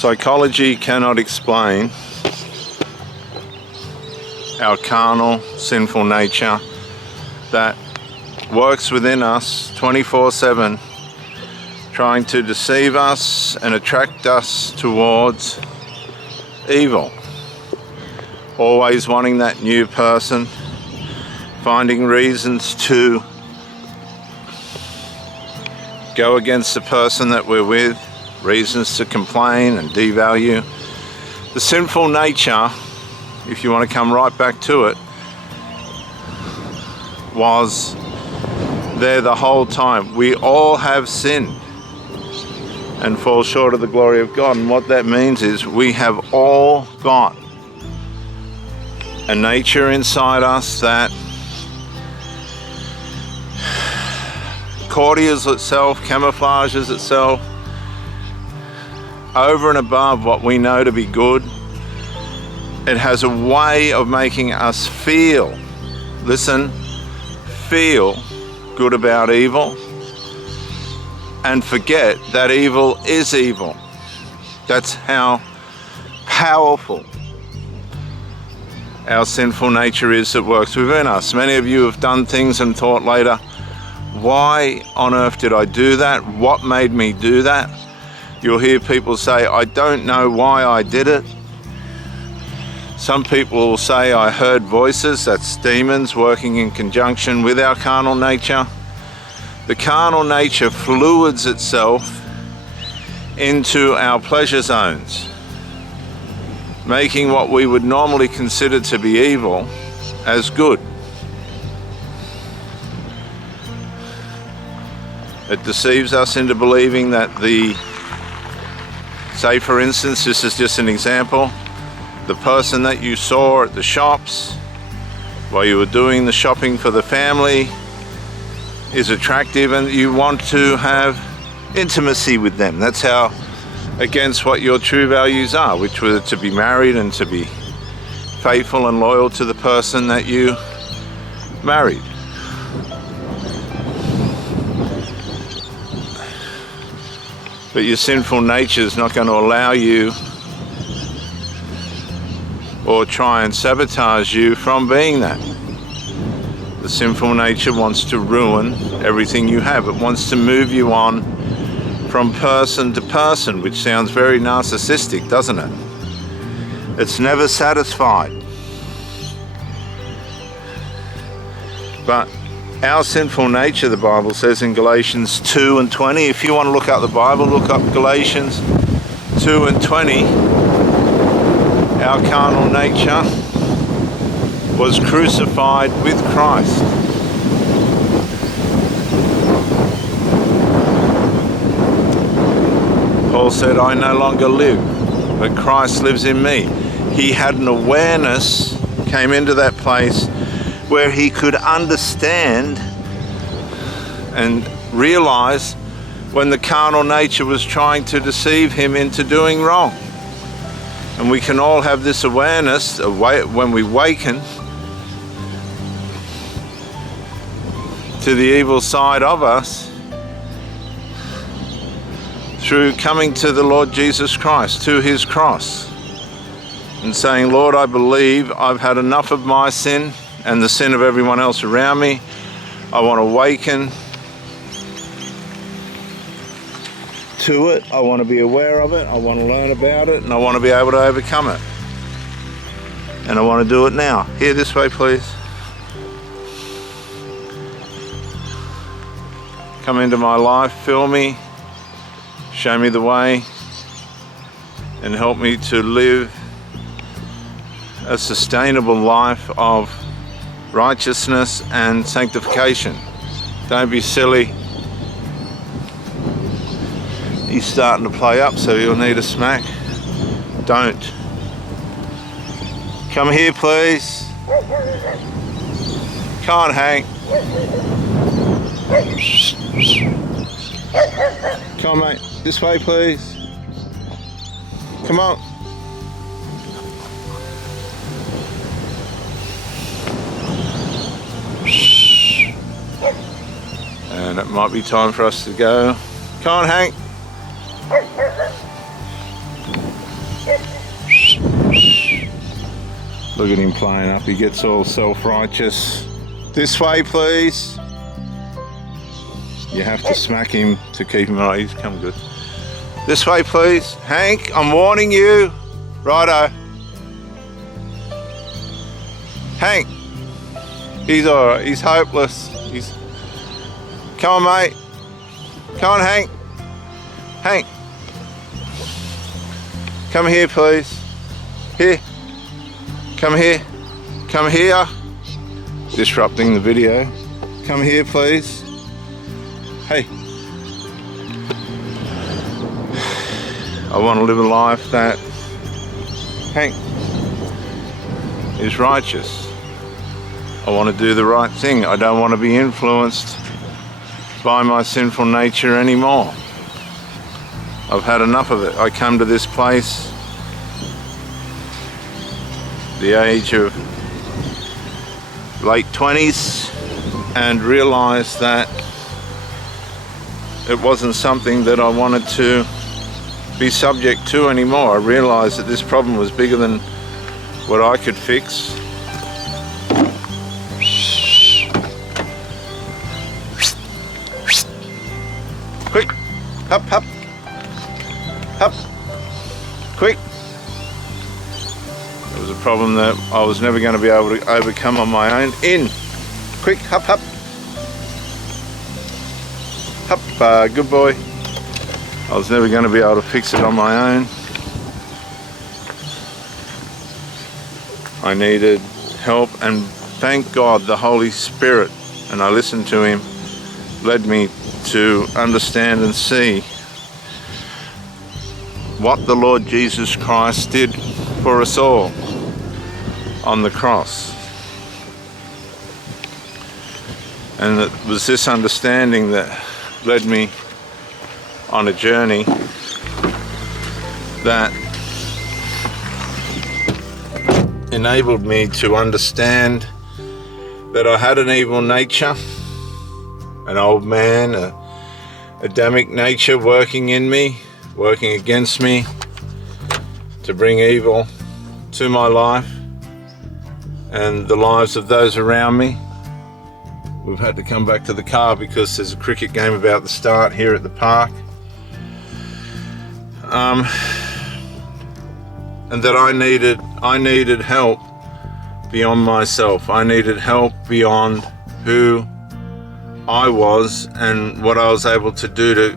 Psychology cannot explain our carnal, sinful nature that works within us 24/7, trying to deceive us and attract us towards evil. Always wanting that new person, finding reasons to go against the person that we're with, reasons to complain and devalue. The sinful nature, if you want to come right back to it, was there the whole time. We all have sinned and fall short of the glory of God. And what that means is we have all got a nature inside us that courtiers itself, camouflages itself over and above what we know to be good. It has a way of making us feel, listen, feel good about evil and forget that evil is evil. That's how powerful our sinful nature is that works within us. Many of you have done things and thought later, why on earth did I do that? What made me do that? You'll hear people say, I don't know why I did it. Some people will say, I heard voices. That's demons working in conjunction with our carnal nature. The carnal nature fluids itself into our pleasure zones, making what we would normally consider to be evil as good. It deceives us into believing that say for instance, this is just an example, the person that you saw at the shops while you were doing the shopping for the family is attractive and you want to have intimacy with them. That's how against what your true values are, which were to be married and to be faithful and loyal to the person that you married. But your sinful nature is not going to allow you or try and sabotage you from being that. The sinful nature wants to ruin everything you have. It wants to move you on from person to person, which sounds very narcissistic, doesn't it? It's never satisfied. But our sinful nature, the Bible says in Galatians 2 and 20, if you want to look up the Bible, look up Galatians 2 and 20. Our carnal nature was crucified with Christ. Paul said, I no longer live, but Christ lives in me. He had an awareness, came into that place where he could understand and realize when the carnal nature was trying to deceive him into doing wrong. And we can all have this awareness when we waken to the evil side of us through coming to the Lord Jesus Christ, to his cross, and saying, Lord, I believe I've had enough of my sin and the sin of everyone else around me. I want to awaken to it. I want to be aware of it. I want to learn about it, and I want to be able to overcome it. And I want to do it now. Here, this way, please. Come into my life, fill me, show me the way, and help me to live a sustainable life of righteousness and sanctification. Don't be silly. He's starting to play up, so you'll need a smack. Don't. Come here, please. Come on, Hank. Come on, mate. This way, please. Come on. And it might be time for us to go. Come on, Hank. Look at him playing up. He gets all self-righteous. This way, please. You have to smack him to keep him right. He's come good. This way, please. Hank, I'm warning you. Righto. Hank. He's alright. He's hopeless. Come on, mate. Come on, Hank. Hank. Come here, please. Here. Come here. Come here. Disrupting the video. Come here, please. Hey. I want to live a life that Hank is righteous. I want to do the right thing. I don't want to be influenced by my sinful nature anymore. I've had enough of it. I come to this place, the age of late 20s, and realized that it wasn't something that I wanted to be subject to anymore. I realized that this problem was bigger than what I could fix. Quick, up, up, up, quick. It was a problem that I was never going to be able to overcome on my own. In, quick, hop, hop, hop, good boy. I was never going to be able to fix it on my own. I needed help, and thank God the Holy Spirit, and I listened to him, led me to understand and see what the Lord Jesus Christ did for us all on the cross. And it was this understanding that led me on a journey that enabled me to understand that I had an evil nature, an old man, a Adamic nature working in me, working against me to bring evil to my life and the lives of those around me. We've had to come back to the car because there's a cricket game about to start here at the park. And that I needed help beyond myself. I needed help beyond who I was and what I was able to do to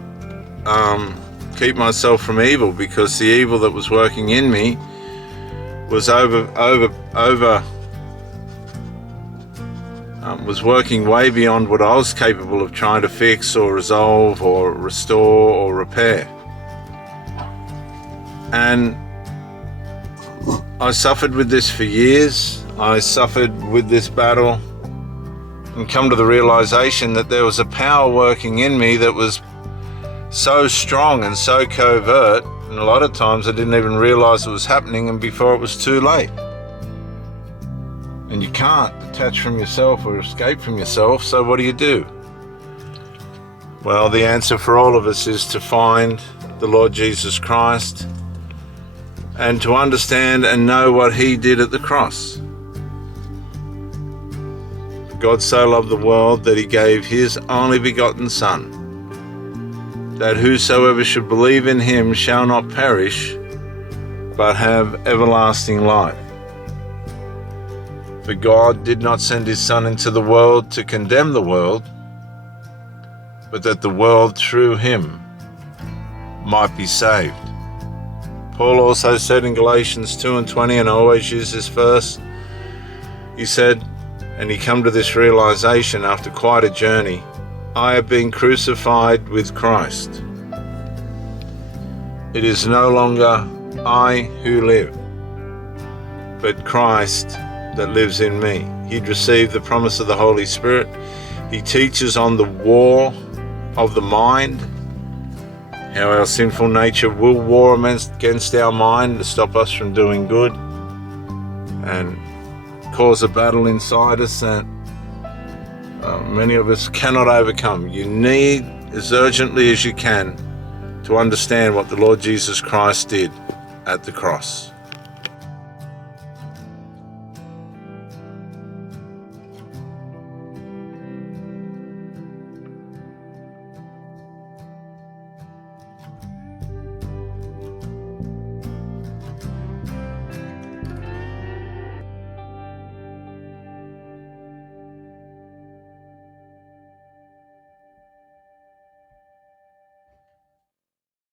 keep myself from evil, because the evil that was working in me was was working way beyond what I was capable of trying to fix or resolve or restore or repair. And I suffered with this for years. I suffered with this battle and come to the realization that there was a power working in me that was so strong and so covert, and a lot of times I didn't even realize it was happening, and before it was too late. And you can't detach from yourself or escape from yourself, so what do? Well, the answer for all of us is to find the Lord Jesus Christ and to understand and know what he did at the cross. God so loved the world that he gave his only begotten Son, that whosoever should believe in him shall not perish, but have everlasting life. For God did not send his Son into the world to condemn the world, but that the world through him might be saved. Paul also said in Galatians 2:20, and I always use this verse, he said, and he come to this realization after quite a journey, I have been crucified with Christ. It is no longer I who live, but Christ that lives in me. He'd received the promise of the Holy Spirit. He teaches on the war of the mind, how our sinful nature will war against our mind to stop us from doing good and cause a battle inside us that many of us cannot overcome. You need, as urgently as you can, to understand what the Lord Jesus Christ did at the cross.